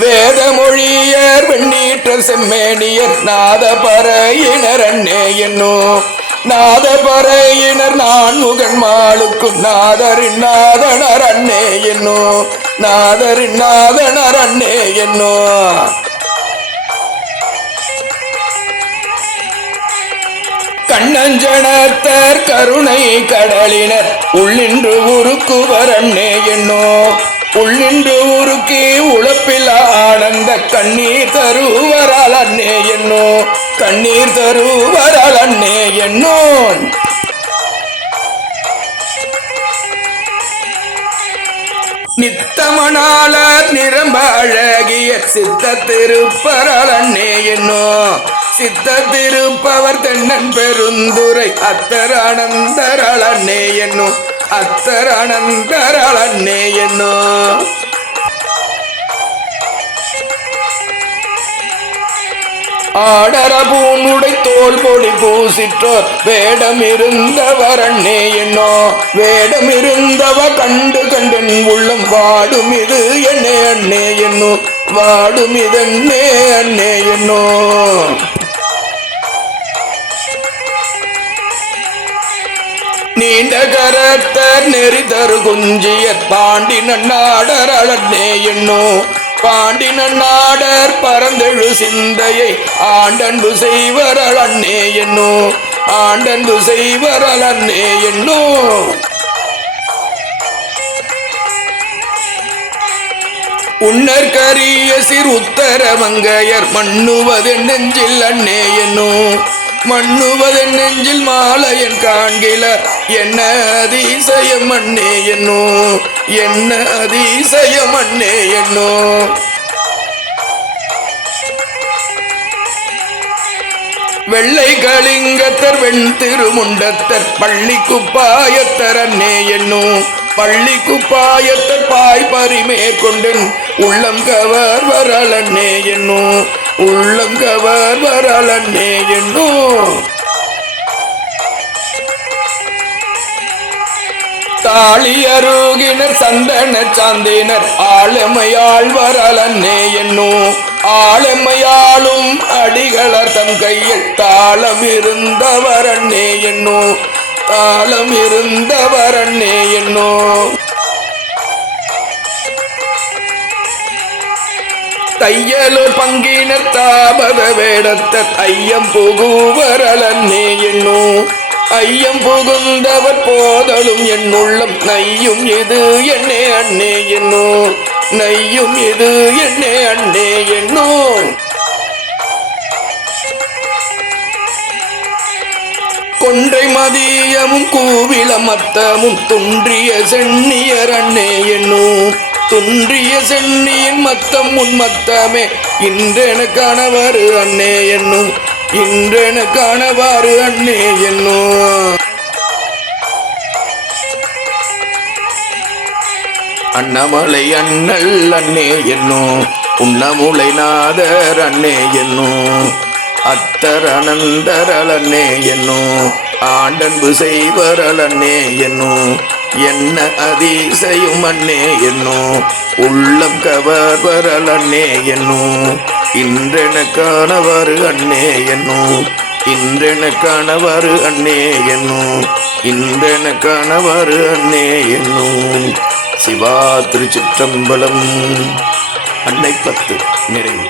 வேதமொழியர் வெண்ணீற்றர் செம்மேனியர் நாதபறையினர் அன்னே என்னோ நாதபறையினர் நான்முகன் மாளுக்கும் நாதரின் நாதனர் அன்னே என்னோ நாதரின் நாதனர் அன்னே என்னோ கண்ணஞ்சனத்தர் கருணை கடலினர் உள்ளின்று உருக்குவர் அன்னே என்னோ உள்ளின்று உருக்கி உழப்பில் ஆனந்த கண்ணீர் தருவரால் அன்னே என்னோ கண்ணீர் தருவரால் அன்னே என்னோ நித்தமனாளர் நிரம்ப அழகிய சித்த திருப்பரால் அன்னே என்னோ சித்த திருப்பவர் தென்னன் பெருந்துரை அத்தர் ஆனந்தரால் அன்னே என்னோ அத்தர் ஆனந்தரால் அன்னே என்னோ ஆடர பூனுடை தோல் பொடி பூசிற்றோர் வேடம் இருந்தவர் அன்னே என்னோ வேடம் இருந்தவ கண்டு கண்டன் உள்ளம் வாடும் இது என்னே அன்னே என்னோ வாடும் இதன்னே அன்னே என்னோ நீண்ட கரத்தர் நெறி தரு குஞ்சியர் பாண்டி நன்னாடர் அன்னே என்னோ பாண்டி நன்னாடர் பரந்தெழு சிந்தையை ஆண்டன்பு செய்வரல் அன்னே என்னோ ஆண்டன்பு செய்வரல் அன்னே என்னோ உன்னர் கரிய சிறு உத்தர மங்கையர் மண்ணுவதென் நெஞ்சில் அன்னே என்னோ மண்ணுவதென் நெஞ்சில் மாலையன் காண்கில என்ன அதிசயம் அன்னே என்னோ என்ன அதிசயம் அன்னே என்னோ வெள்ளை கலிங்கத்தர் வெண் திருமுண்டத்தர் பள்ளி குப்பாயத்தர் அன்னே என்னோ பள்ளி குப்பாயத்தர் பாய் பரிமேற்கொண்டன் உள்ளம் கவர் வரல் அன்னே என்னோ உள்ளம் கவர் வரல் அன்னே என்னோ தாளி அருகினர் சந்தன சாந்தினர் ஆளுமையாள் வரல் அன்னே என்னோ ஆளுமையாளும் அடிகளர் தம் கையில் தாளம் இருந்தவர் அன்னே என்னோ தாளம் இருந்தவர் அன்னே என்னோ தையலூர் பங்கினர் தாபத வேடத்தர் ஐயம் புகுவரல் அன்னே என்னோ ஐயம் புகுந்தவர் போதலும் என் உள்ளம் நையும் இது என்னே அன்னே என்னோ நையும் இது என்னே அன்னே என்னோ கொன்றை மதியமும் கூவில மத்தமும் துன்றிய சென்னியர் அன்னே என்னோ துன்றிய சென்னியின் மத்தம் உன் மத்தமே இன்றென காணவாறு அன்னே என்னும் இன்றென காணவாறு அன்னே என்னோ அண்ணமலை அண்ணல் அன்னே என்னோ உண்ணமுலை நாதர் அன்னே என்னோ அத்தர் அனந்தரல் அன்னே என்னோ ஆண்டன்பு செய்வரல் அன்னே என்னோ என்ன அதிசயம் அன்னே என்னோ உள்ளம் கவர்வரல் அன்னே என்னோ இன்றென காணவாறு அன்னே என்னோ இன்றென காணவாறு அன்னே என்னோ இன்றென காணவாறு அன்னே என்னோ சிவா திருச்சிற்றம்பலம். அன்னை 10 நிறைவு.